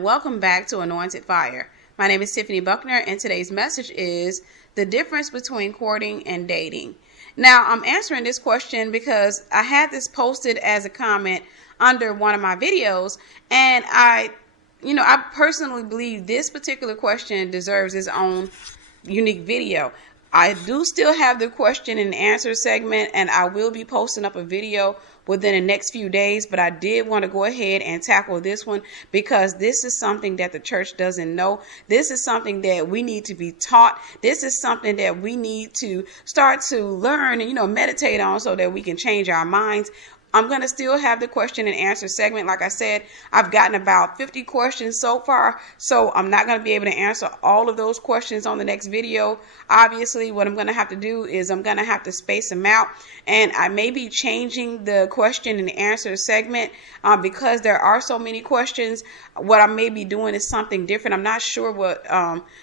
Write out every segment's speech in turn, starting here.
and welcome back to Anointed Fire. My name is Tiffany Buckner, and today's message is the difference between courting and dating. Now, I'm answering this question because I had this posted as a comment under one of my videos, and I personally believe this particular question deserves its own unique video. I do still have the question and answer segment, and I will be posting up a video within the next few days, but I did want to go ahead and tackle this one because this is something that the church doesn't know. This is something that we need to be taught. This is something that we need to start to learn and, meditate on so that we can change our minds. I'm going to still have the question and answer segment. Like I said, I've gotten about 50 questions so far, so I'm not going to be able to answer all of those questions on the next video. Obviously, what I'm going to have to do is I'm going to have to space them out, and I may be changing the question and answer segment because there are so many questions. What I may be doing is something different. I'm not sure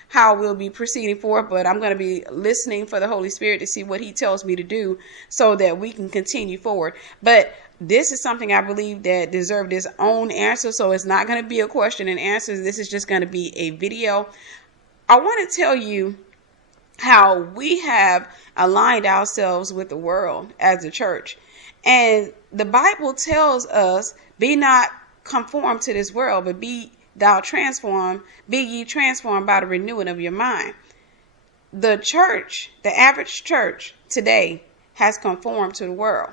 how we'll be proceeding forward, but I'm going to be listening for the Holy Spirit to see what He tells me to do so that we can continue forward. But this is something I believe that deserves its own answer, so it's not going to be a question and answers. This is just going to be a video. I want to tell you how we have aligned ourselves with the world as a church. And the Bible tells us, be not conformed to this world, but be ye transformed by the renewing of your mind. The church, the average church today, has conformed to the world.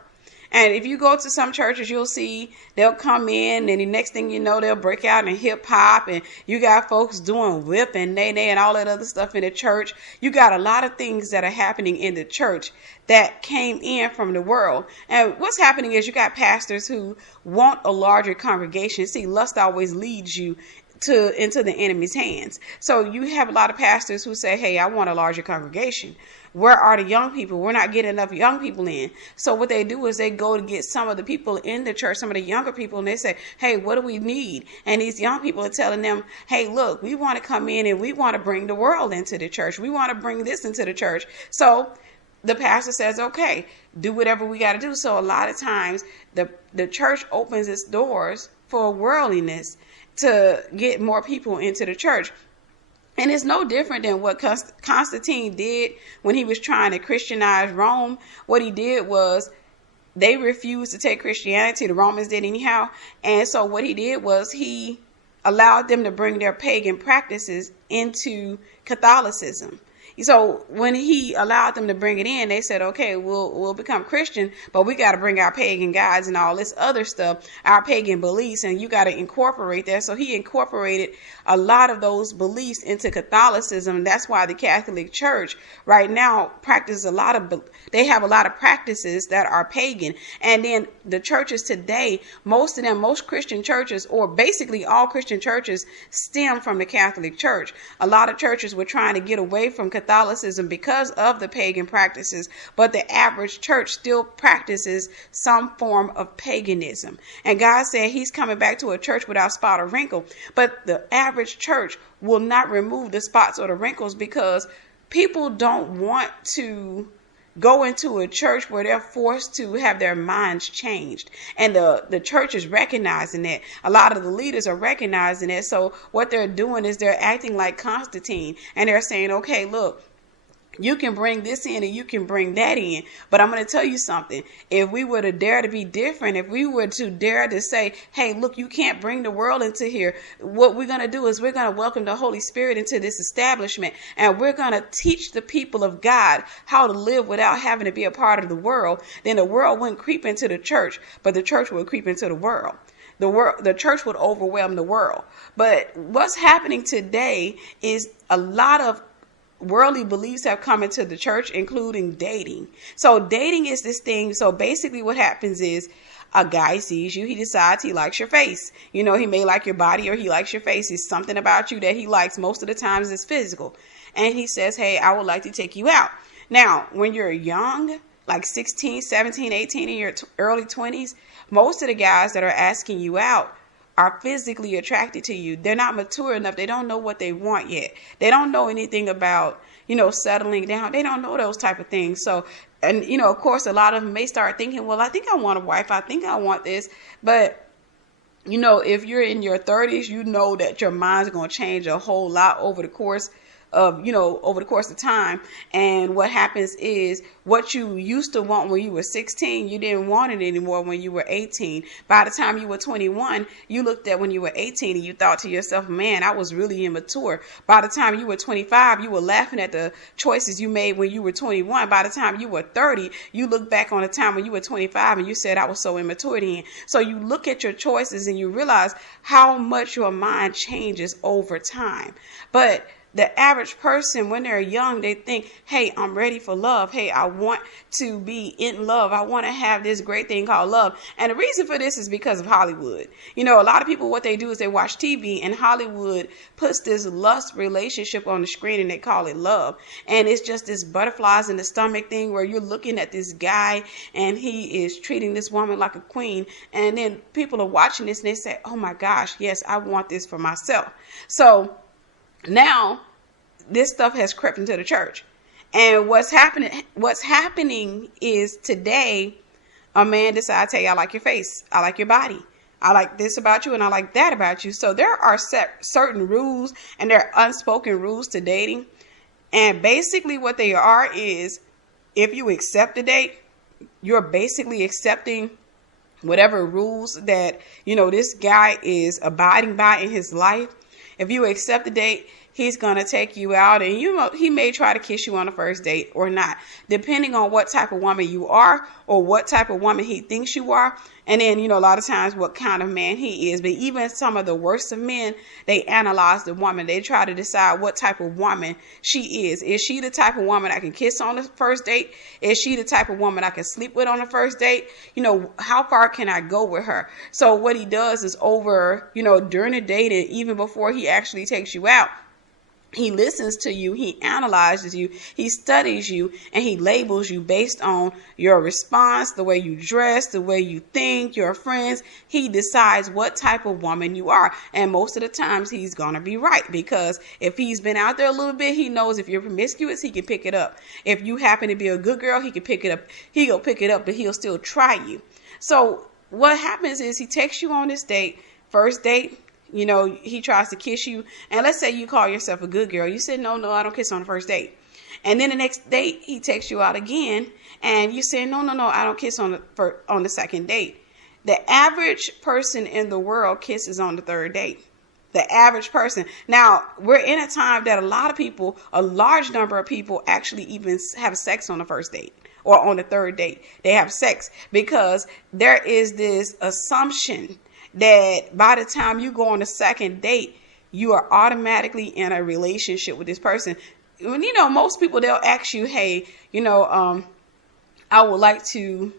And if you go to some churches, you'll see they'll come in and the next thing you know, they'll break out in hip hop, and you got folks doing whip and nay and all that other stuff in the church. You got a lot of things that are happening in the church that came in from the world. And what's happening is you got pastors who want a larger congregation. See, lust always leads you into the enemy's hands. So you have a lot of pastors who say, hey, I want a larger congregation. Where are the young people? We're not getting enough young people in. So what they do is they go to get some of the people in the church, some of the younger people, and they say, hey, what do we need? And these young people are telling them, hey, look, we want to come in and we want to bring the world into the church. We want to bring this into the church. So the pastor says, okay, do whatever we got to do. So a lot of times the church opens its doors for worldliness to get more people into the church. And it's no different than what Constantine did when he was trying to Christianize Rome. What he did was they refused to take Christianity. The Romans did anyhow. And so what he did was he allowed them to bring their pagan practices into Catholicism. So when he allowed them to bring it in, they said, okay, we'll become Christian, but we got to bring our pagan gods and all this other stuff, our pagan beliefs, and you got to incorporate that. So he incorporated a lot of those beliefs into Catholicism. That's why the Catholic Church right now practices they have a lot of practices that are pagan. And then the churches today, most Christian churches, or basically all Christian churches, stem from the Catholic Church. A lot of churches were trying to get away from Catholicism because of the pagan practices, but the average church still practices some form of paganism. And God said He's coming back to a church without spot or wrinkle. But the average church will not remove the spots or the wrinkles because people don't want to go into a church where they're forced to have their minds changed. And the church is recognizing that. A lot of the leaders are recognizing it. So what they're doing is they're acting like Constantine, and they're saying, okay, look, you can bring this in and you can bring that in. But I'm going to tell you something. If we were to dare to be different, if we were to dare to say, hey, look, you can't bring the world into here. What we're going to do is we're going to welcome the Holy Spirit into this establishment. And we're going to teach the people of God how to live without having to be a part of the world. Then the world wouldn't creep into the church, but the church would creep into the world. The church would overwhelm the world. But what's happening today is a lot of worldly beliefs have come into the church, including dating. So dating is this thing. So basically what happens is a guy sees you. He decides he likes your face. He may like your body or he likes your face. It's something about you that he likes. Most of the times it's physical. And he says, hey, I would like to take you out. Now, when you're young, like 16, 17, 18, in your early 20s, most of the guys that are asking you out are physically attracted to you. They're not mature enough. They don't know what they want yet. They don't know anything about, settling down. They don't know those type of things. So, and, of course, a lot of them may start thinking, well, I think I want a wife. I think I want this. But if you're in your 30s, that your mind's going to change a whole lot over the course of time. And what happens is what you used to want when you were 16, you didn't want it anymore when you were 18. By the time you were 21, you looked at when you were 18 and you thought to yourself, man, I was really immature. By the time you were 25, you were laughing at the choices you made when you were 21. By the time you were 30, you look back on the time when you were 25 and you said, I was so immature then. So you look at your choices and you realize how much your mind changes over time. But the average person, when they're young, they think, hey, I'm ready for love. Hey, I want to be in love. I want to have this great thing called love. And the reason for this is because of Hollywood. A lot of people, what they do is they watch TV, and Hollywood puts this lust relationship on the screen and they call it love. And it's just this butterflies in the stomach thing where you're looking at this guy and he is treating this woman like a queen. And then people are watching this and they say, oh my gosh, yes, I want this for myself. So now this stuff has crept into the church. And what's happening is today a man decides, hey, I like your face, I like your body, I like this about you, and I like that about you. So there are certain rules, and there are unspoken rules to dating. And basically what they are is, if you accept a date, you're basically accepting whatever rules that this guy is abiding by in his life. If you accept the date, he's going to take you out, and he may try to kiss you on the first date or not, depending on what type of woman you are or what type of woman he thinks you are. And then, a lot of times what kind of man he is. But even some of the worst of men, they analyze the woman. They try to decide what type of woman she is. Is she the type of woman I can kiss on the first date? Is she the type of woman I can sleep with on the first date? How far can I go with her? So what he does is during the date and even before he actually takes you out, he listens to you, he analyzes you, he studies you, and he labels you based on your response, the way you dress, the way you think, your friends. He decides what type of woman you are. And most of the times he's going to be right, because if he's been out there a little bit, he knows if you're promiscuous, he can pick it up. If you happen to be a good girl, he can pick it up. He'll pick it up, but he'll still try you. So what happens is he takes you on this date, first date. He tries to kiss you. And let's say you call yourself a good girl. You said, no, I don't kiss on the first date. And then the next date, he takes you out again. And you say, no, I don't kiss on the second date. The average person in the world kisses on the third date. The average person. Now, we're in a time that a large number of people actually even have sex on the first date. Or on the third date. They have sex because there is this assumption that by the time you go on the second date, you are automatically in a relationship with this person. Most people, they'll ask you, hey, I would like to,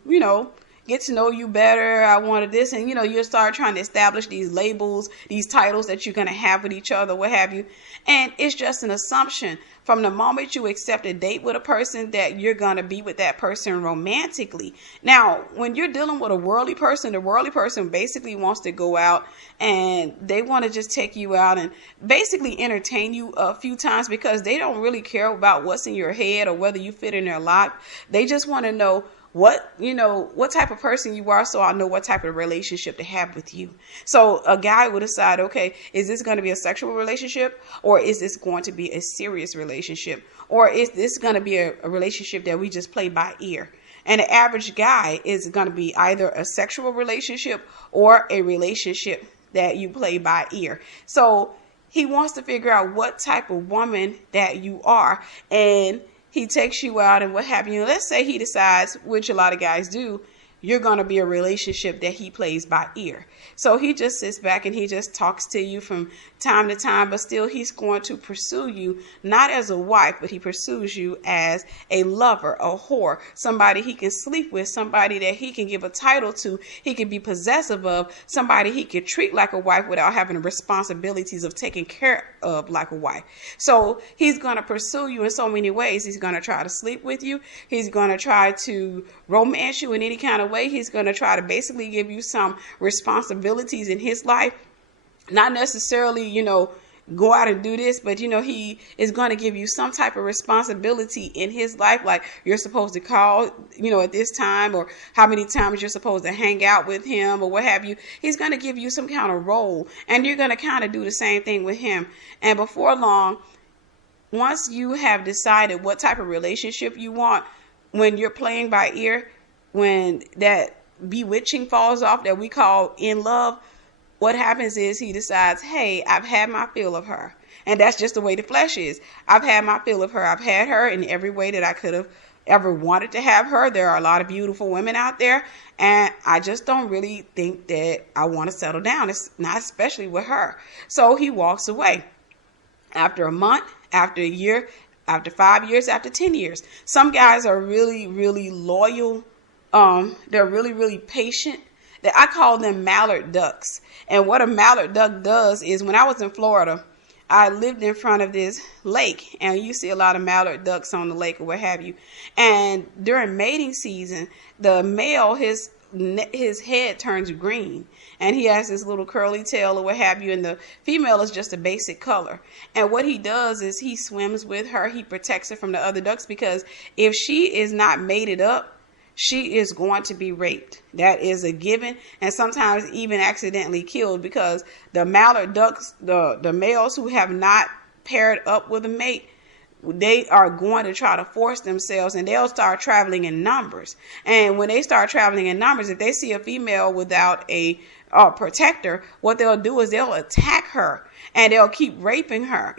get to know you better. I wanted this. And, you'll start trying to establish these labels, these titles that you're going to have with each other, what have you. And it's just an assumption from the moment you accept a date with a person that you're going to be with that person romantically. Now, when you're dealing with a worldly person, the worldly person basically wants to go out and they want to just take you out and basically entertain you a few times, because they don't really care about what's in your head or whether you fit in their life. They just want to know what type of person you are, so I know what type of relationship to have with you. So a guy will decide, okay, is this going to be a sexual relationship, or is this going to be a serious relationship, or is this going to be a relationship that we just play by ear? And the average guy is going to be either a sexual relationship or a relationship that you play by ear. So he wants to figure out what type of woman that you are, and he takes you out and what have you. Let's say he decides, which a lot of guys do, you're going to be a relationship that he plays by ear. So he just sits back and he just talks to you from time to time, but still he's going to pursue you, not as a wife, but he pursues you as a lover, a whore, somebody he can sleep with, somebody that he can give a title to, he can be possessive of, somebody he can treat like a wife without having the responsibilities of taking care of like a wife. So he's going to pursue you in so many ways. He's going to try to sleep with you. He's going to try to romance you in any kind of way. He's going to try to basically give you some responsibilities in his life. Not necessarily, go out and do this, but he is going to give you some type of responsibility in his life, like you're supposed to call at this time, or how many times you're supposed to hang out with him, or what have you. He's going to give you some kind of role, and you're going to kind of do the same thing with him. And before long, once you have decided what type of relationship you want, when you're playing by ear, when that bewitching falls off that we call in love, what happens is he decides, hey, I've had my fill of her. And that's just the way the flesh is. I've had my fill of her. I've had her in every way that I could have ever wanted to have her. There are a lot of beautiful women out there, and I just don't really think that I want to settle down. It's not especially with her. So he walks away. After a month, after a year, after 5 years, after 10 years. Some guys are really, really loyal. They're really, really patient. I call them mallard ducks. And what a mallard duck does is, when I was in Florida, I lived in front of this lake, and you see a lot of mallard ducks on the lake or what have you. And during mating season, the male, his head turns green, and he has this little curly tail or what have you, and the female is just a basic color. And what he does is he swims with her. He protects her from the other ducks, because if she is not mated up, she is going to be raped. That is a given, and sometimes even accidentally killed, because the mallard ducks, the males who have not paired up with a mate, they are going to try to force themselves, and they'll start traveling in numbers. And when they start traveling in numbers, if they see a female without a protector, what they'll do is they'll attack her, and they'll keep raping her,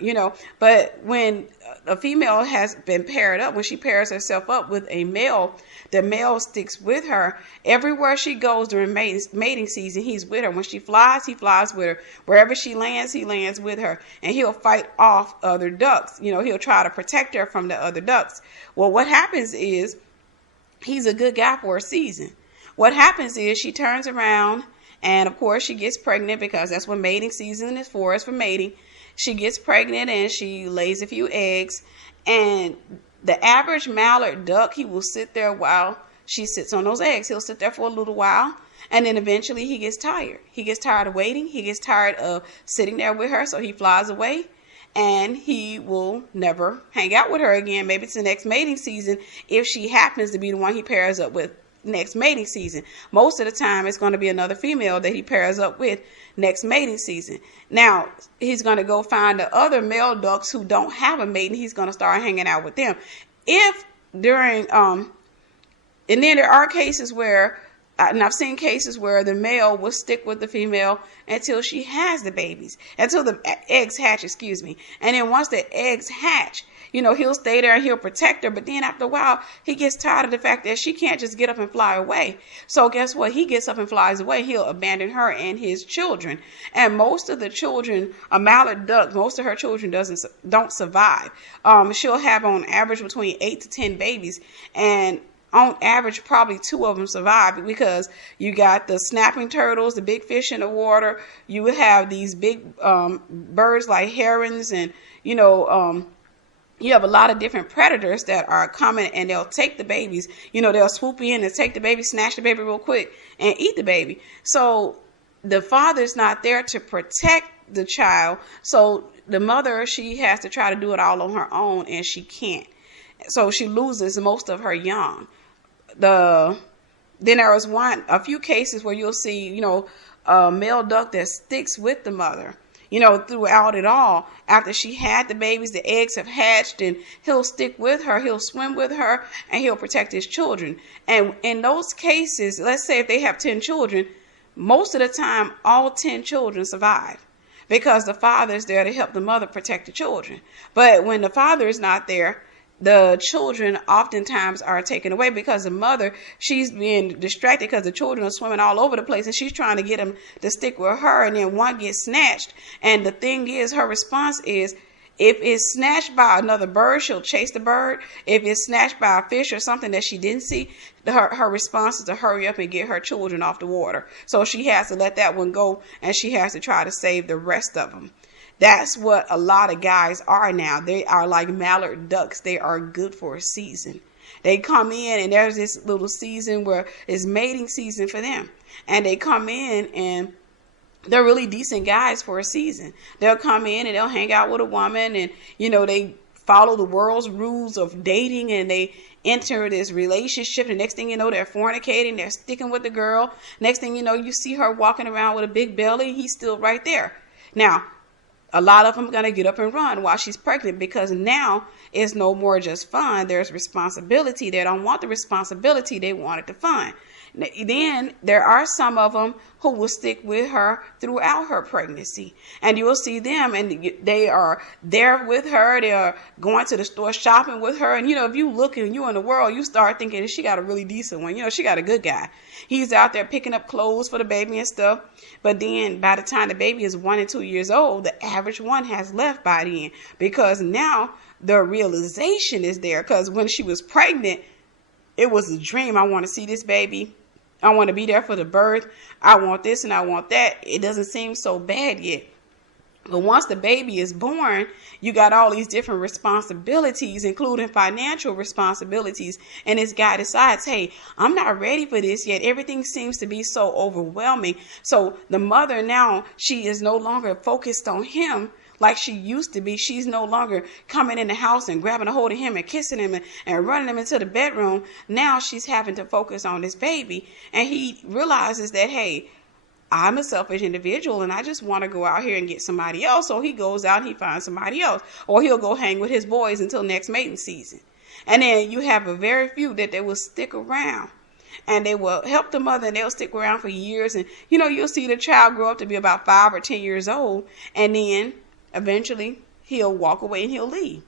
But when a female has been paired up, when she pairs herself up with a male, the male sticks with her everywhere she goes during mating season. He's with her. When she flies, he flies with her. Wherever she lands, he lands with her. And he'll fight off other ducks. He'll try to protect her from the other ducks. Well, what happens is, he's a good guy for a season. What happens is, she turns around, and of course she gets pregnant, because that's what mating season is for mating. She gets pregnant, and she lays a few eggs. And the average mallard duck, he will sit there while she sits on those eggs. He'll sit there for a little while, and then eventually he gets tired. He gets tired of waiting. He gets tired of sitting there with her, so he flies away, and he will never hang out with her again. Maybe it's the next mating season, if she happens to be the one he pairs up with next mating season. Most of the time, it's going to be another female that he pairs up with next mating season. Now, he's going to go find the other male ducks who don't have a mate, and he's going to start hanging out with them. And then there are cases where, and I've seen cases where the male will stick with the female until she has the babies, until the eggs hatch, And then once the eggs hatch, he'll stay there and he'll protect her. But then after a while, he gets tired of the fact that she can't just get up and fly away. So guess what? He gets up and flies away. He'll abandon her and his children. And most of the children, a mallard duck, most of her children don't survive. She'll have on average between 8 to 10 babies, and on average, probably 2 of them survive, because you got the snapping turtles, the big fish in the water. You would have these big birds like herons, and you have a lot of different predators that are coming, and they'll take the babies. They'll swoop in and take the baby, snatch the baby real quick, and eat the baby. So the father's not there to protect the child. So the mother, she has to try to do it all on her own, and she can't. So she loses most of her young. Then there was a few cases where you'll see, a male duck that sticks with the mother, throughout it all. After she had the babies, the eggs have hatched, and he'll stick with her, he'll swim with her, and he'll protect his children. And in those cases, let's say if they have 10 children, most of the time, all 10 children survive, because the father is there to help the mother protect the children. But when the father is not there, the children oftentimes are taken away, because the mother, she's being distracted because the children are swimming all over the place, and she's trying to get them to stick with her, and then one gets snatched. And the thing is, her response is, if it's snatched by another bird, she'll chase the bird. If it's snatched by a fish or something that she didn't see, her response is to hurry up and get her children off the water. So she has to let that one go, and she has to try to save the rest of them. That's what a lot of guys are now. They are like mallard ducks. They are good for a season. They come in, and there's this little season where it's mating season for them. And they come in, and they're really decent guys for a season. They'll come in and they'll hang out with a woman, and they follow the world's rules of dating, and they enter this relationship. The next thing you know, they're fornicating, they're sticking with the girl. Next thing you know, you see her walking around with a big belly. He's still right there. Now, a lot of them are going to get up and run while she's pregnant, because now it's no more just fun. There's responsibility. They don't want the responsibility. They want it to fun. Then there are some of them who will stick with her throughout her pregnancy, and you will see them, and they are there with her. They are going to the store shopping with her. And if you look and you're in the world, you start thinking that she got a really decent one. She got a good guy. He's out there picking up clothes for the baby and stuff. But then by the time the baby is 1 and 2 years old, the average one has left by then, because now the realization is there. Because when she was pregnant, it was a dream. I want to see this baby. I want to be there for the birth. I want this and I want that. It doesn't seem so bad yet. But once the baby is born, you got all these different responsibilities, including financial responsibilities. And this guy decides, hey, I'm not ready for this yet. Everything seems to be so overwhelming. So the mother now, she is no longer focused on him like she used to be. She's no longer coming in the house and grabbing a hold of him and kissing him and running him into the bedroom. Now she's having to focus on this baby. And he realizes that, hey, I'm a selfish individual and I just want to go out here and get somebody else. So he goes out and he finds somebody else, or he'll go hang with his boys until next mating season. And then you have a very few that they will stick around. And they will help the mother, and they'll stick around for years. And, you'll see the child grow up to be about 5 or 10 years old. And then eventually, he'll walk away and he'll leave.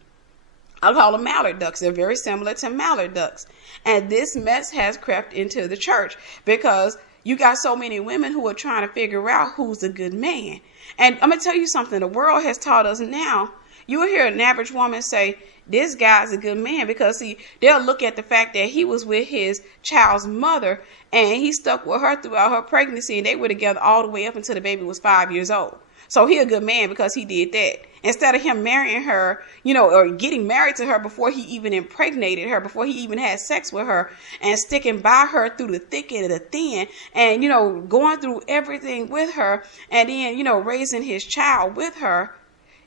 I'll call them mallard ducks. They're very similar to mallard ducks. And this mess has crept into the church, because you got so many women who are trying to figure out who's a good man. And I'm going to tell you something. The world has taught us now. You will hear an average woman say, this guy's a good man, because they'll look at the fact that he was with his child's mother and he stuck with her throughout her pregnancy, and they were together all the way up until the baby was 5 years old. So he a good man because he did that. Instead of him marrying her, or getting married to her before he even impregnated her, before he even had sex with her, and sticking by her through the thick and the thin, and, going through everything with her, and then, raising his child with her,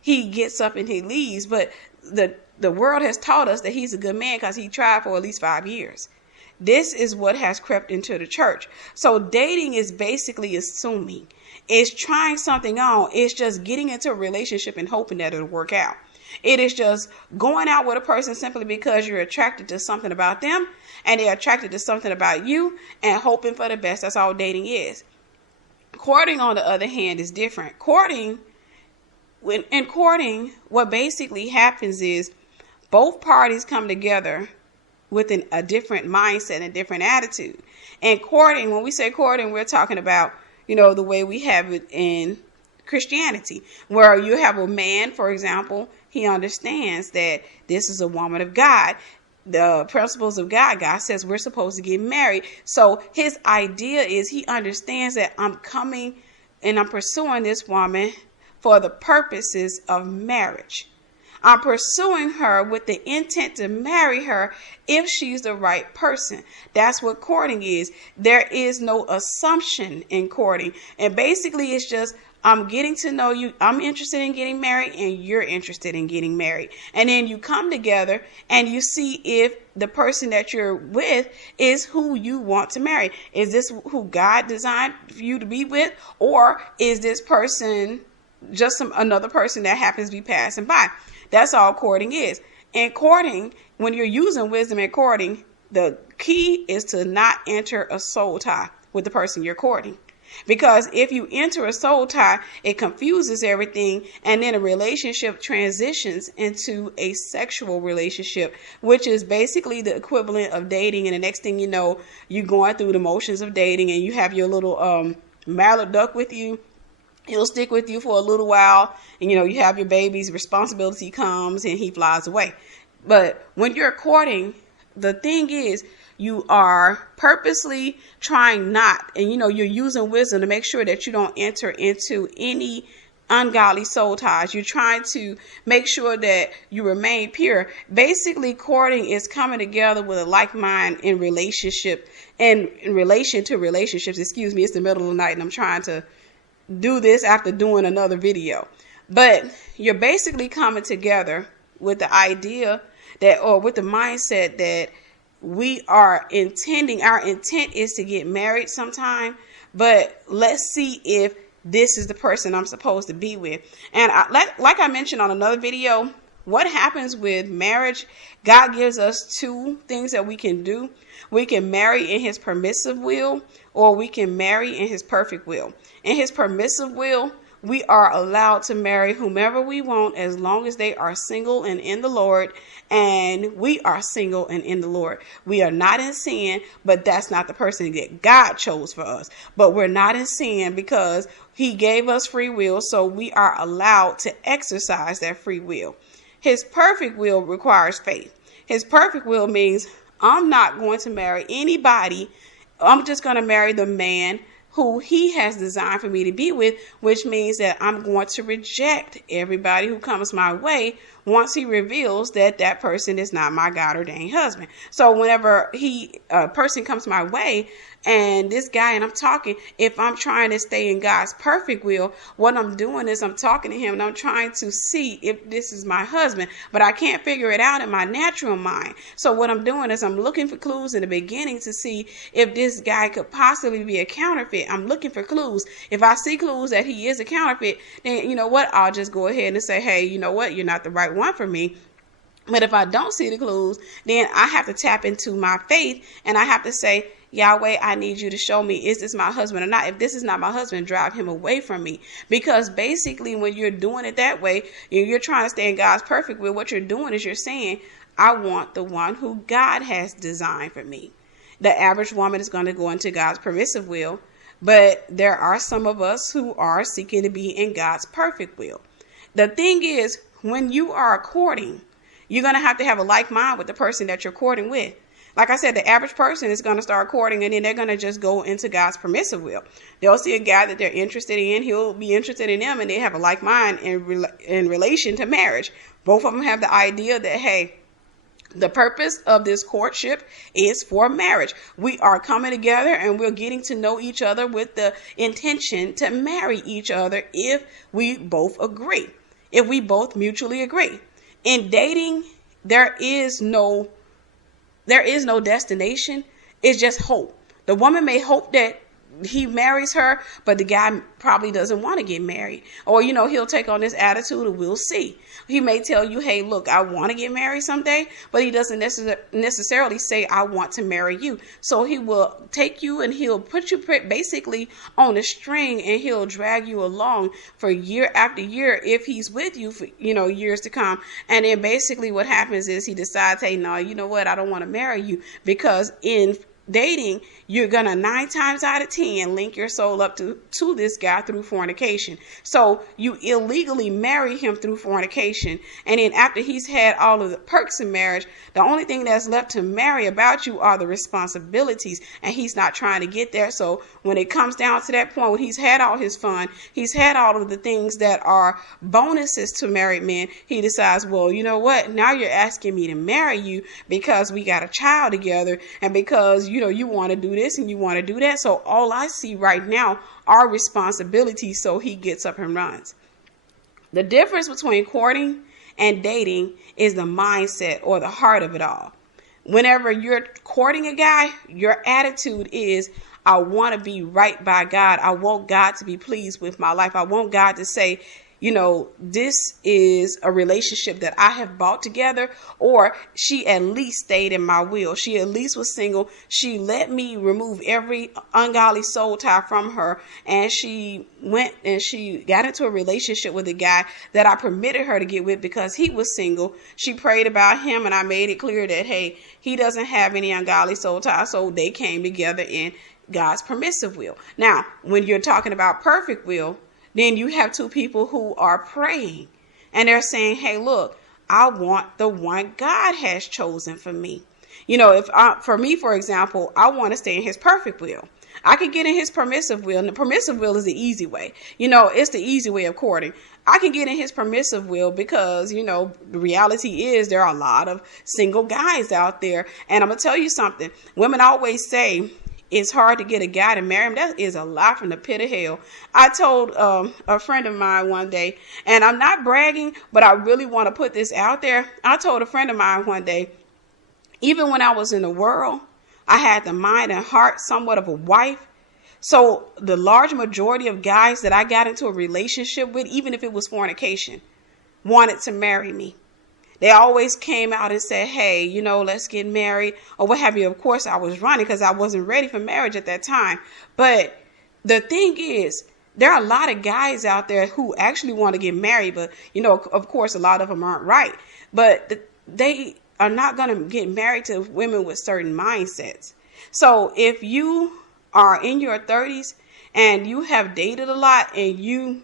he gets up and he leaves. But the world has taught us that he's a good man because he tried for at least 5 years. This is what has crept into the church. So dating is basically assuming. It's trying something on. It's just getting into a relationship and hoping that it'll work out. It is just going out with a person simply because you're attracted to something about them and they're attracted to something about you, and hoping for the best. That's all dating is. Courting, on the other hand, is different. In courting, what basically happens is both parties come together with a different mindset and a different attitude. And courting, when we say courting, we're talking about the way we have it in Christianity, where you have a man, for example, he understands that this is a woman of God. The principles of God says we're supposed to get married. So his idea is, he understands that I'm coming and I'm pursuing this woman for the purposes of marriage. I'm pursuing her with the intent to marry her if she's the right person. That's what courting is. There is no assumption in courting. And basically it's just, I'm getting to know you. I'm interested in getting married and you're interested in getting married. And then you come together and you see if the person that you're with is who you want to marry. Is this who God designed for you to be with? Or is this person just another person that happens to be passing by? That's all courting is. And courting, when you're using wisdom in courting, the key is to not enter a soul tie with the person you're courting. Because if you enter a soul tie, it confuses everything, and then a relationship transitions into a sexual relationship, which is basically the equivalent of dating. And the next thing you know, you're going through the motions of dating, and you have your little mallard duck with you. He'll stick with you for a little while, and you have your baby's responsibility comes and he flies away. But when you're courting, the thing is, you are purposely trying not, and you're using wisdom to make sure that you don't enter into any ungodly soul ties. You're trying to make sure that you remain pure. Basically, courting is coming together with a like mind in relationship, and in relation to relationships. Excuse me, it's the middle of the night and I'm trying to do this after doing another video. But you're basically coming together with the idea that, or with the mindset that we are intending, our intent is to get married sometime, but let's see if this is the person I'm supposed to be with. And like I mentioned on another video, what happens with marriage, God gives us two things that we can do. We can marry in his permissive will, or we can marry in his perfect will. In his permissive will, we are allowed to marry whomever we want as long as they are single and in the Lord, and we are single and in the Lord. We are not in sin, but that's not the person that God chose for us. But we're not in sin because he gave us free will, so we are allowed to exercise that free will. His perfect will requires faith. His perfect will means I'm not going to marry anybody. I'm just going to marry the man who he has designed for me to be with, which means that I'm going to reject everybody who comes my way once he reveals that that person is not my God ordained husband. So whenever a person comes my way and this guy and I'm talking, if I'm trying to stay in God's perfect will, what I'm doing is I'm talking to him and I'm trying to see if this is my husband, but I can't figure it out in my natural mind. So what I'm doing is I'm looking for clues in the beginning to see if this guy could possibly be a counterfeit. I'm looking for clues. If I see clues that he is a counterfeit, then you know what? I'll just go ahead and say, hey, you know what? You're not the right one for me. But if I don't see the clues, then I have to tap into my faith and I have to say, Yahweh, I need you to show me, is this my husband or not? If this is not my husband, drive him away from me. Because basically when you're doing it that way, you're trying to stay in God's perfect will, what you're doing is you're saying, I want the one who God has designed for me. The average woman is going to go into God's permissive will, but there are some of us who are seeking to be in God's perfect will. The thing is, when you are courting, you're going to have a like mind with the person that you're courting with. Like I said, the average person is going to start courting and then they're going to just go into God's permissive will. They'll see a guy that they're interested in. He'll be interested in them and they have a like mind in relation to marriage. Both of them have the idea that, hey, the purpose of this courtship is for marriage. We are coming together and we're getting to know each other with the intention to marry each other if we both agree, if we both mutually agree. In dating, there is no destination. It's just hope. The woman may hope that he marries her, but the guy probably doesn't want to get married. Or, he'll take on this attitude and we'll see. He may tell you, hey, look, I want to get married someday, but he doesn't necessarily say, I want to marry you. So he will take you and he'll put you basically on a string and he'll drag you along for year after year if he's with you for, years to come. And then basically what happens is he decides, hey, no, you know what? I don't want to marry you, because in dating, you're gonna 9 times out of 10 link your soul up to this guy through fornication. So you illegally marry him through fornication, and then after he's had all of the perks in marriage, the only thing that's left to marry about you are the responsibilities, and he's not trying to get there. So when it comes down to that point, when he's had all his fun, he's had all of the things that are bonuses to married men, he decides, well, you know what, now you're asking me to marry you because we got a child together and because you want to do this and you want to do that. So all I see right now are responsibilities. So he gets up and runs. The difference between courting and dating is the mindset or the heart of it all. Whenever you're courting a guy, your attitude is, I want to be right by God. I want God to be pleased with my life. I want God to say, this is a relationship that I have brought together, or she at least stayed in my will. She at least was single. She let me remove every ungodly soul tie from her. And she went and she got into a relationship with a guy that I permitted her to get with because he was single. She prayed about him and I made it clear that, hey, he doesn't have any ungodly soul ties. So they came together in God's permissive will. Now, when you're talking about perfect will, then you have two people who are praying and they're saying, hey, look, I want the one God has chosen for me. For me, for example, I want to stay in his perfect will. I can get in his permissive will, and the permissive will is the easy way. It's the easy way of courting. I can get in his permissive will because, the reality is there are a lot of single guys out there. And I'm going to tell you something. Women always say, it's hard to get a guy to marry him. That is a lie from the pit of hell. I told a friend of mine one day, and I'm not bragging, but I really want to put this out there. I told a friend of mine one day, even when I was in the world, I had the mind and heart somewhat of a wife. So the large majority of guys that I got into a relationship with, even if it was fornication, wanted to marry me. They always came out and said, hey, let's get married or what have you. Of course, I was running because I wasn't ready for marriage at that time. But the thing is, there are a lot of guys out there who actually want to get married. But, of course, a lot of them aren't right. But they are not going to get married to women with certain mindsets. So if you are in your 30s and you have dated a lot and you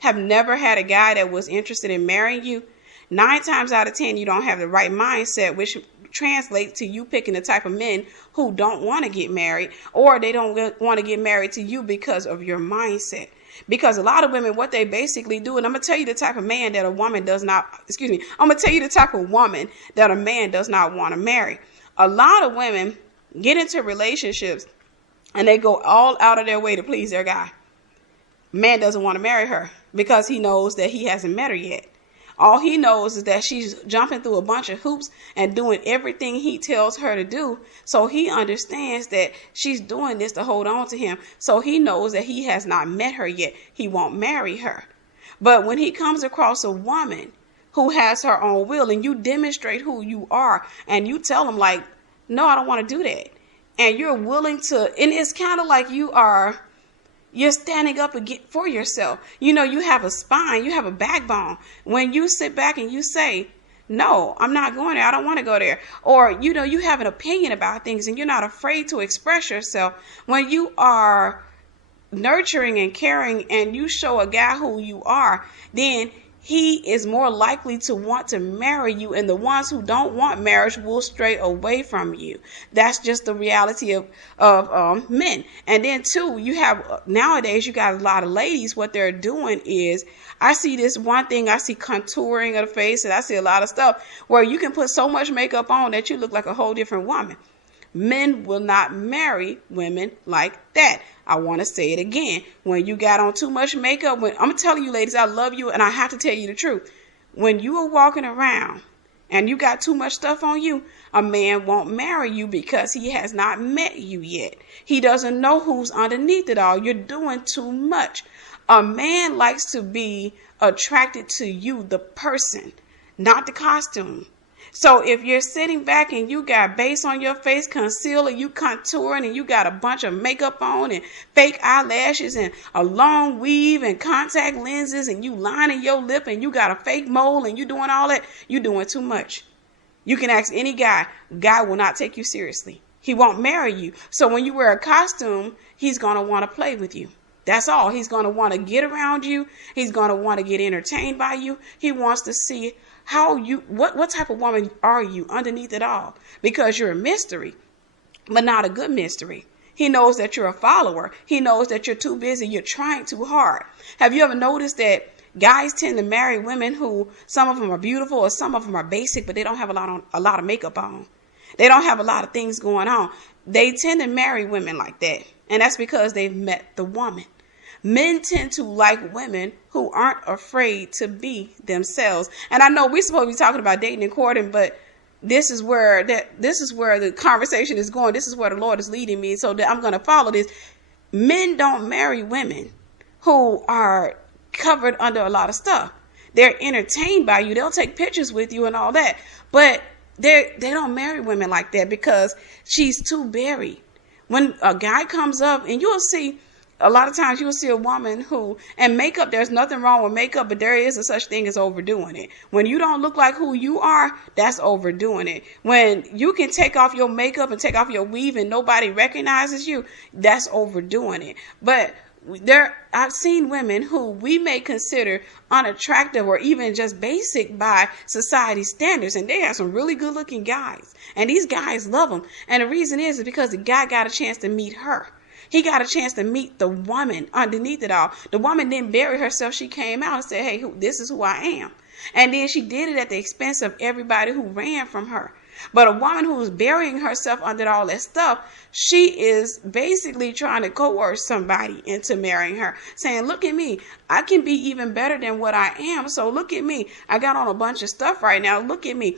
have never had a guy that was interested in marrying you, 9 times out of 10, you don't have the right mindset, which translates to you picking the type of men who don't want to get married, or they don't want to get married to you because of your mindset. Because a lot of women, what they basically do, and I'm going to tell you the type of man that a woman does not, I'm going to tell you the type of woman that a man does not want to marry. A lot of women get into relationships and they go all out of their way to please their guy. Man doesn't want to marry her because he knows that he hasn't met her yet. All he knows is that she's jumping through a bunch of hoops and doing everything he tells her to do. So he understands that she's doing this to hold on to him. So he knows that he has not met her yet. He won't marry her. But when he comes across a woman who has her own will and you demonstrate who you are and you tell him like, no, I don't want to do that. And you're willing to, and it's kind of like you're standing up for yourself. You have a spine, you have a backbone. When you sit back and you say, no, I'm not going there. I don't want to go there. Or, you have an opinion about things and you're not afraid to express yourself. When you are nurturing and caring and you show a guy who you are, then he is more likely to want to marry you, and the ones who don't want marriage will stray away from you. That's just the reality of men. And then too, nowadays you got a lot of ladies, what they're doing is, I see this one thing, I see contouring of the face, and I see a lot of stuff where you can put so much makeup on that you look like a whole different woman. Men will not marry women like that. I want to say it again. When you got on too much makeup, I'm telling you ladies, I love you and I have to tell you the truth. When you are walking around and you got too much stuff on you, a man won't marry you because he has not met you yet. He doesn't know who's underneath it all. You're doing too much. A man likes to be attracted to you, the person, not the costume. So if you're sitting back and you got base on your face, concealer, you contouring, and you got a bunch of makeup on and fake eyelashes and a long weave and contact lenses and you lining your lip and you got a fake mole and you doing all that, you're doing too much. You can ask any guy will not take you seriously. He won't marry you. So when you wear a costume, he's going to want to play with you. That's all. He's going to want to get around you. He's going to want to get entertained by you. He wants to see what type of woman are you underneath it all? Because you're a mystery, but not a good mystery. He knows that you're a follower. He knows that you're too busy. You're trying too hard. Have you ever noticed that guys tend to marry women who some of them are beautiful or some of them are basic, but they don't have a lot of makeup on. They don't have a lot of things going on. They tend to marry women like that. And that's because they've met the woman. Men tend to like women who aren't afraid to be themselves. And I know we're supposed to be talking about dating and courting, but this is where the conversation is going. This is where the Lord is leading me. So that I'm going to follow this. Men don't marry women who are covered under a lot of stuff. They're entertained by you. They'll take pictures with you and all that. But they don't marry women like that because she's too buried. When a guy comes up, and you'll see, a lot of times you will see a woman who, and makeup, there's nothing wrong with makeup, but there is a such thing as overdoing it. When you don't look like who you are, that's overdoing it. When you can take off your makeup and take off your weave and nobody recognizes you, that's overdoing it. But I've seen women who we may consider unattractive or even just basic by society standards, and they have some really good looking guys, and these guys love them. And the reason is because the guy got a chance to meet her. He got a chance to meet the woman underneath it all. The woman didn't bury herself. She came out and said, hey, this is who I am. And then she did it at the expense of everybody who ran from her. But a woman who's burying herself under all that stuff, she is basically trying to coerce somebody into marrying her, saying, look at me, I can be even better than what I am. So look at me, I got on a bunch of stuff right now. Look at me,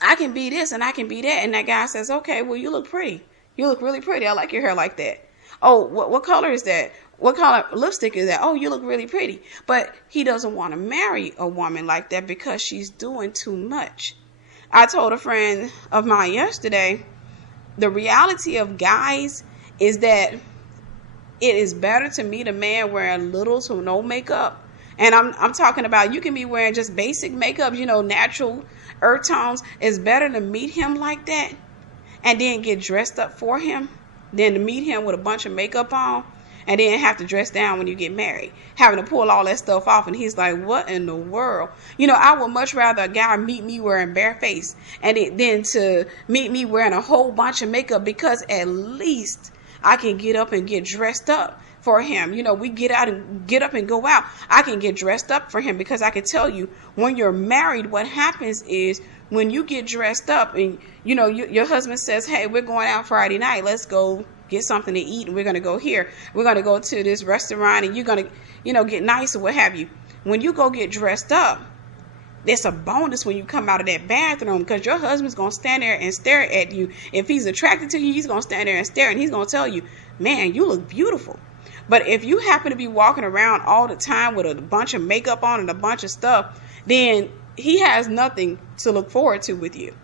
I can be this and I can be that. And that guy says, okay, well, you look pretty. You look really pretty. I like your hair like that. Oh, what color is that? What color lipstick is that? Oh, you look really pretty. But he doesn't want to marry a woman like that because she's doing too much. I told a friend of mine yesterday, the reality of guys is that it is better to meet a man wearing little to no makeup. And I'm talking about, you can be wearing just basic makeup, natural earth tones. It's better to meet him like that and then get dressed up for him than to meet him with a bunch of makeup on and then have to dress down when you get married, having to pull all that stuff off. And he's like, what in the world? I would much rather a guy meet me wearing bare face than to meet me wearing a whole bunch of makeup, because at least I can get up and get dressed up for him. We get up and go out. I can get dressed up for him, because I can tell you, when you're married, what happens is when you get dressed up and, your husband says, hey, we're going out Friday night. Let's go get something to eat. And we're going to go here. We're going to go to this restaurant and you're going to, get nice or what have you. When you go get dressed up, it's a bonus when you come out of that bathroom, because your husband's going to stand there and stare at you. If he's attracted to you, he's going to stand there and stare, and he's going to tell you, man, you look beautiful. But if you happen to be walking around all the time with a bunch of makeup on and a bunch of stuff, then he has nothing to look forward to with you.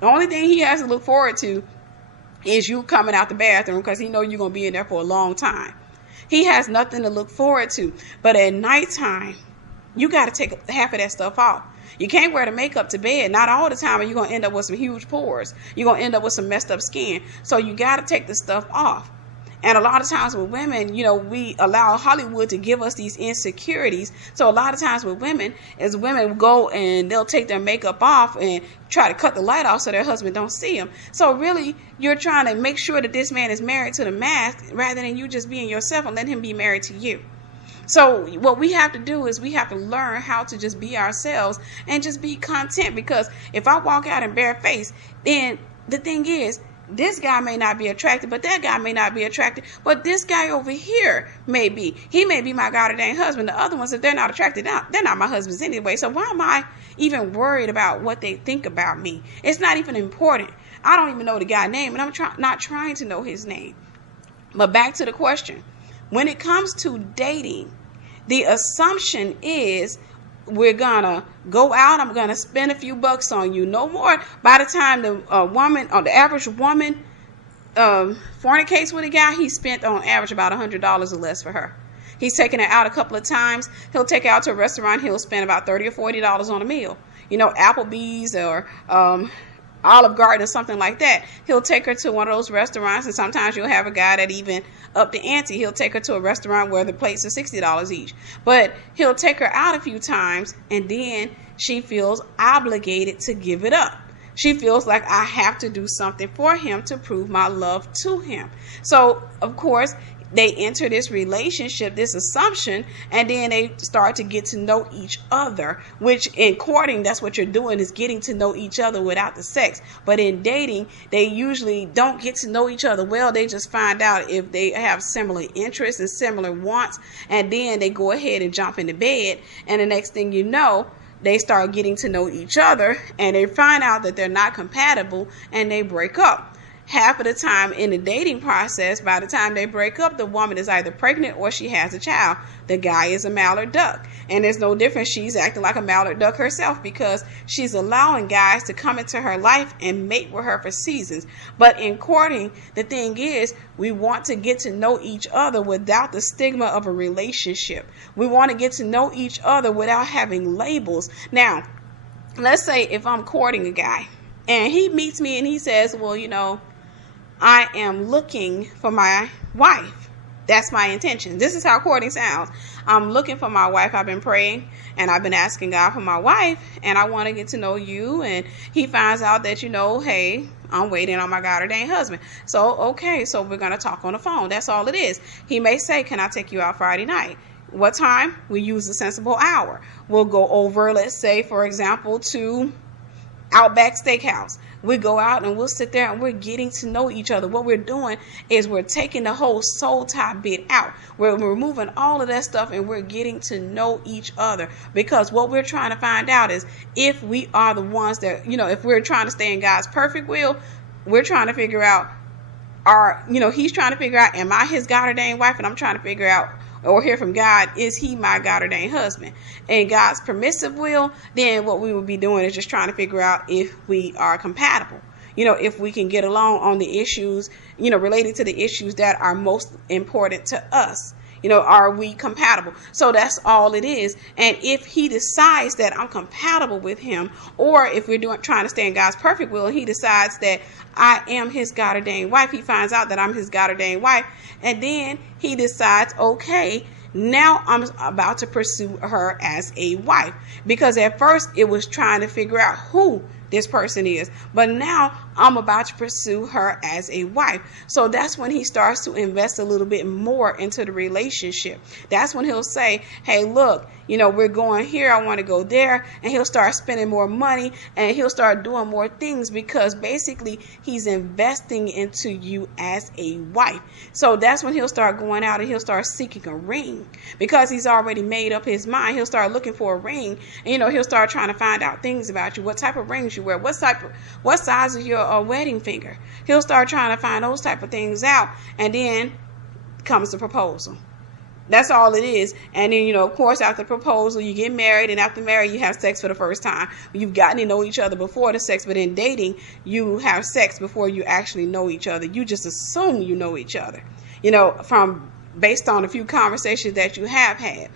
The only thing he has to look forward to is you coming out the bathroom, because he knows you're going to be in there for a long time. He has nothing to look forward to. But at nighttime, you got to take half of that stuff off. You can't wear the makeup to bed. Not all the time, or you're going to end up with some huge pores. You're going to end up with some messed up skin. So you got to take the stuff off. And a lot of times with women, we allow Hollywood to give us these insecurities. So a lot of times with women, as women go and they'll take their makeup off and try to cut the light off so their husband don't see them. So really, you're trying to make sure that this man is married to the mask, rather than you just being yourself and let him be married to you. So what we have to do is we have to learn how to just be ourselves and just be content. Because if I walk out in bare face, then the thing is, this guy may not be attracted, but that guy may not be attracted. But this guy over here may be. He may be my goddamn husband. The other ones, if they're not attracted, they're not my husbands anyway. So why am I even worried about what they think about me? It's not even important. I don't even know the guy's name, and I'm not trying to know his name. But back to the question. When it comes to dating, the assumption is we're gonna go out, I'm gonna spend a few bucks on you. No more. By the time the woman, or the average woman, fornicates with a guy, he spent on average about $100 or less for her. He's taken her out a couple of times. He'll take her out to a restaurant. He'll spend about $30 or $40 on a meal. Applebee's or Olive Garden or something like that. He'll take her to one of those restaurants, and sometimes you'll have a guy that even up the ante. He'll take her to a restaurant where the plates are $60 each. But he'll take her out a few times, and then she feels obligated to give it up. She feels like, I have to do something for him to prove my love to him. So, of course, they enter this relationship, this assumption, and then they start to get to know each other, which in courting, that's what you're doing, is getting to know each other without the sex. But in dating, they usually don't get to know each other well. They just find out if they have similar interests and similar wants, and then they go ahead and jump into bed, and the next thing you know, they start getting to know each other, and they find out that they're not compatible, and they break up. Half of the time in the dating process, by the time they break up, the woman is either pregnant or she has a child. The guy is a mallard duck. And there's no difference. She's acting like a mallard duck herself, because she's allowing guys to come into her life and mate with her for seasons. But in courting, the thing is, we want to get to know each other without the stigma of a relationship. We want to get to know each other without having labels. Now, let's say if I'm courting a guy and he meets me and he says, well, I am looking for my wife. That's my intention. This is how courting sounds. I'm looking for my wife. I've been praying and I've been asking God for my wife, and I want to get to know you. And he finds out that, hey, I'm waiting on my goddamn husband. So, okay, so we're going to talk on the phone. That's all it is. He may say, can I take you out Friday night? What time? We use a sensible hour. We'll go over, let's say, for example, to Outback Steakhouse. We go out and we'll sit there and we're getting to know each other. What we're doing is we're taking the whole soul tie bit out. We're removing all of that stuff and we're getting to know each other, because what we're trying to find out is if we are the ones that, if we're trying to stay in God's perfect will, we're trying to figure out he's trying to figure out, am I his God ordained wife? And I'm trying to figure out or hear from God, is he my God ordained husband? And God's permissive will, then what we would be doing is just trying to figure out if we are compatible. If we can get along on the issues, related to the issues that are most important to us. Are we compatible? So that's all it is. And if he decides that I'm compatible with him, or if we're trying to stay in God's perfect will, and he decides that I am his God ordained wife, he finds out that I'm his God ordained wife, and then he decides, okay, now I'm about to pursue her as a wife. Because at first it was trying to figure out who this person is, but now I'm about to pursue her as a wife. So that's when he starts to invest a little bit more into the relationship. That's when he'll say, hey, look, we're going here, I want to go there, and he'll start spending more money and he'll start doing more things, because basically he's investing into you as a wife. So that's when he'll start going out and he'll start seeking a ring, because he's already made up his mind. He'll start looking for a ring, and he'll start trying to find out things about you, what type of rings you wear, what size is your wedding finger. He'll start trying to find those type of things out, and then comes the proposal. That's all it is. And then, of course, after the proposal, you get married, and after marriage, you have sex for the first time. You've gotten to know each other before the sex, but in dating, you have sex before you actually know each other. You just assume you know each other, based on a few conversations that you have had.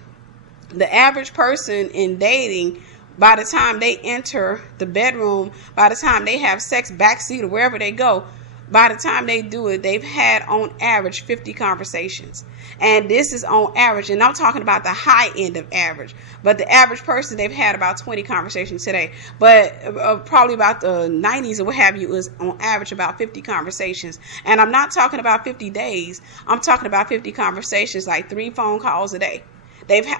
The average person in dating, by the time they enter the bedroom, by the time they have sex, backseat or wherever they go, by the time they do it, they've had on average 50 conversations. And this is on average, and I'm talking about the high end of average. But the average person, they've had about 20 conversations today. But probably about the 90s or what have you is on average about 50 conversations. And I'm not talking about 50 days. I'm talking about 50 conversations, like 3 phone calls a day.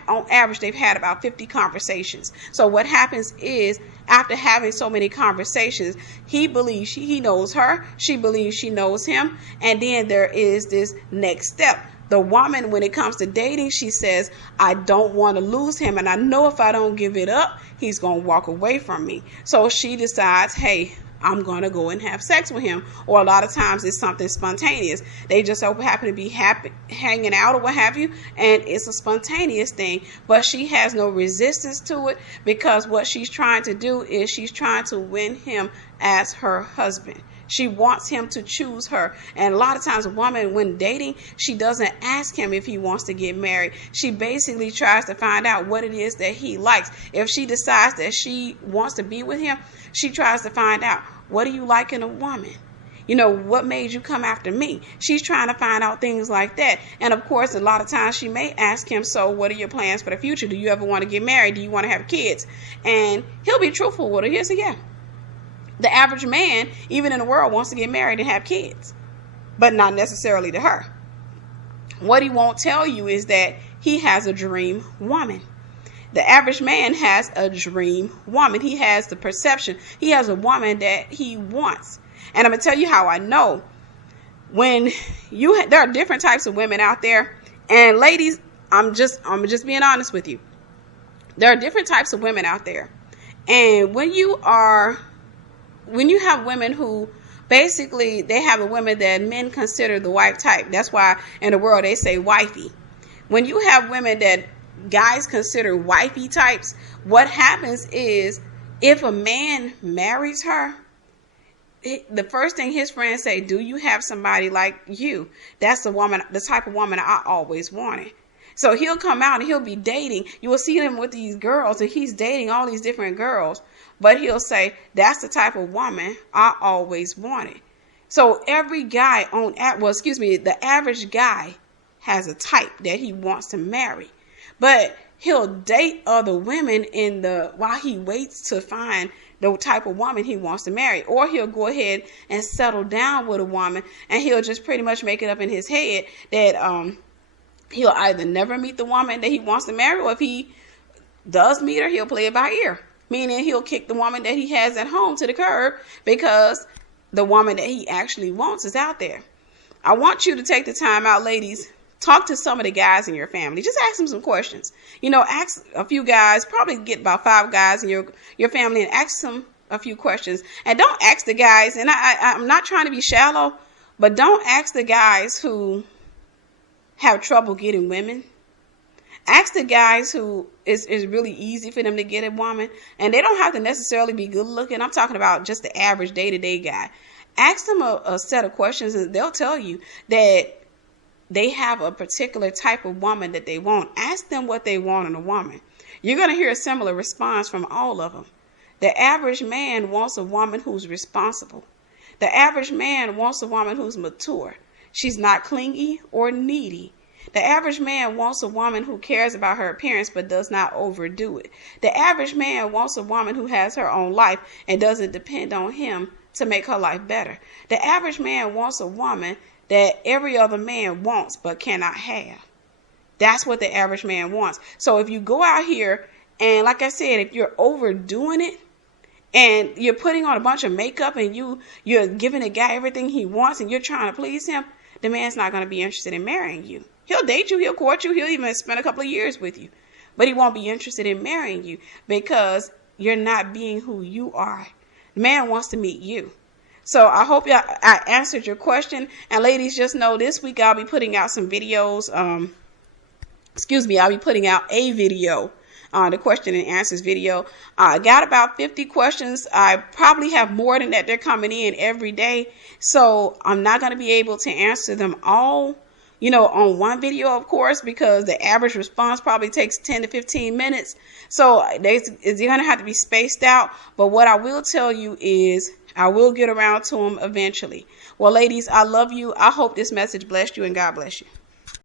On average, they've had about 50 conversations. So what happens is, after having so many conversations, he believes he knows her, she believes she knows him, and then there is this next step. The woman, when it comes to dating, she says, I don't want to lose him, and I know if I don't give it up, he's going to walk away from me. So she decides, hey, I'm going to go and have sex with him. Or a lot of times it's something spontaneous. They just happen to be hanging out or what have you, and it's a spontaneous thing. But she has no resistance to it, because what she's trying to do is she's trying to win him as her husband. She wants him to choose her. And a lot of times a woman, when dating, she doesn't ask him if he wants to get married. She basically tries to find out what it is that he likes. If she decides that she wants to be with him, she tries to find out, what do you like in a woman? What made you come after me? She's trying to find out things like that. And of course, a lot of times she may ask him, so what are your plans for the future? Do you ever want to get married? Do you want to have kids? And he'll be truthful with her. He'll say, yeah. The average man, even in the world, wants to get married and have kids, but not necessarily to her. What he won't tell you is that he has a dream woman. The average man has a dream woman. He has the perception. He has a woman that he wants. And I'm going to tell you how I know. There are different types of women out there. And ladies, I'm just being honest with you. There are different types of women out there. And when you have women who basically, they have a women that men consider the wife type. That's why in the world they say wifey. When you have women that guys consider wifey types, what happens is, if a man marries her, the first thing his friends say, do you have somebody like you? That's the type of woman I always wanted. So he'll come out and he'll be dating. You will see him with these girls, and he's dating all these different girls. But he'll say, that's the type of woman I always wanted. So every guy the average guy has a type that he wants to marry. But he'll date other women while he waits to find the type of woman he wants to marry. Or he'll go ahead and settle down with a woman, and he'll just pretty much make it up in his head that he'll either never meet the woman that he wants to marry, or if he does meet her, he'll play it by ear. meaning he'll kick the woman that he has at home to the curb because the woman that he actually wants is out there. I want you to take the time out, ladies. Talk to some of the guys in your family. Just ask them some questions. Ask a few guys, probably get about 5 guys in your family and ask them a few questions. And don't ask the guys, and I'm not trying to be shallow, but don't ask the guys who have trouble getting women. Ask the guys who is really easy for them to get a woman, and they don't have to necessarily be good looking. I'm talking about just the average day-to-day guy. Ask them a set of questions, and they'll tell you that they have a particular type of woman that they want. Ask them what they want in a woman. You're going to hear a similar response from all of them. The average man wants a woman who's responsible. The average man wants a woman who's mature. She's not clingy or needy. The average man wants a woman who cares about her appearance but does not overdo it. The average man wants a woman who has her own life and doesn't depend on him to make her life better. The average man wants a woman that every other man wants but cannot have. That's what the average man wants. So if you go out here and, like I said, if you're overdoing it and you're putting on a bunch of makeup and you're giving a guy everything he wants and you're trying to please him, the man's not going to be interested in marrying you. He'll date you, he'll court you, he'll even spend a couple of years with you. But he won't be interested in marrying you because you're not being who you are. The man wants to meet you. So I hope I answered your question. And ladies, just know this week I'll be putting out some videos. I'll be putting out a video, the question and answers video. I got about 50 questions. I probably have more than that. They're coming in every day. So I'm not going to be able to answer them all, on one video, of course, because the average response probably takes 10 to 15 minutes. So they're going to have to be spaced out. But what I will tell you is I will get around to them eventually. Well, ladies, I love you. I hope this message blessed you, and God bless you.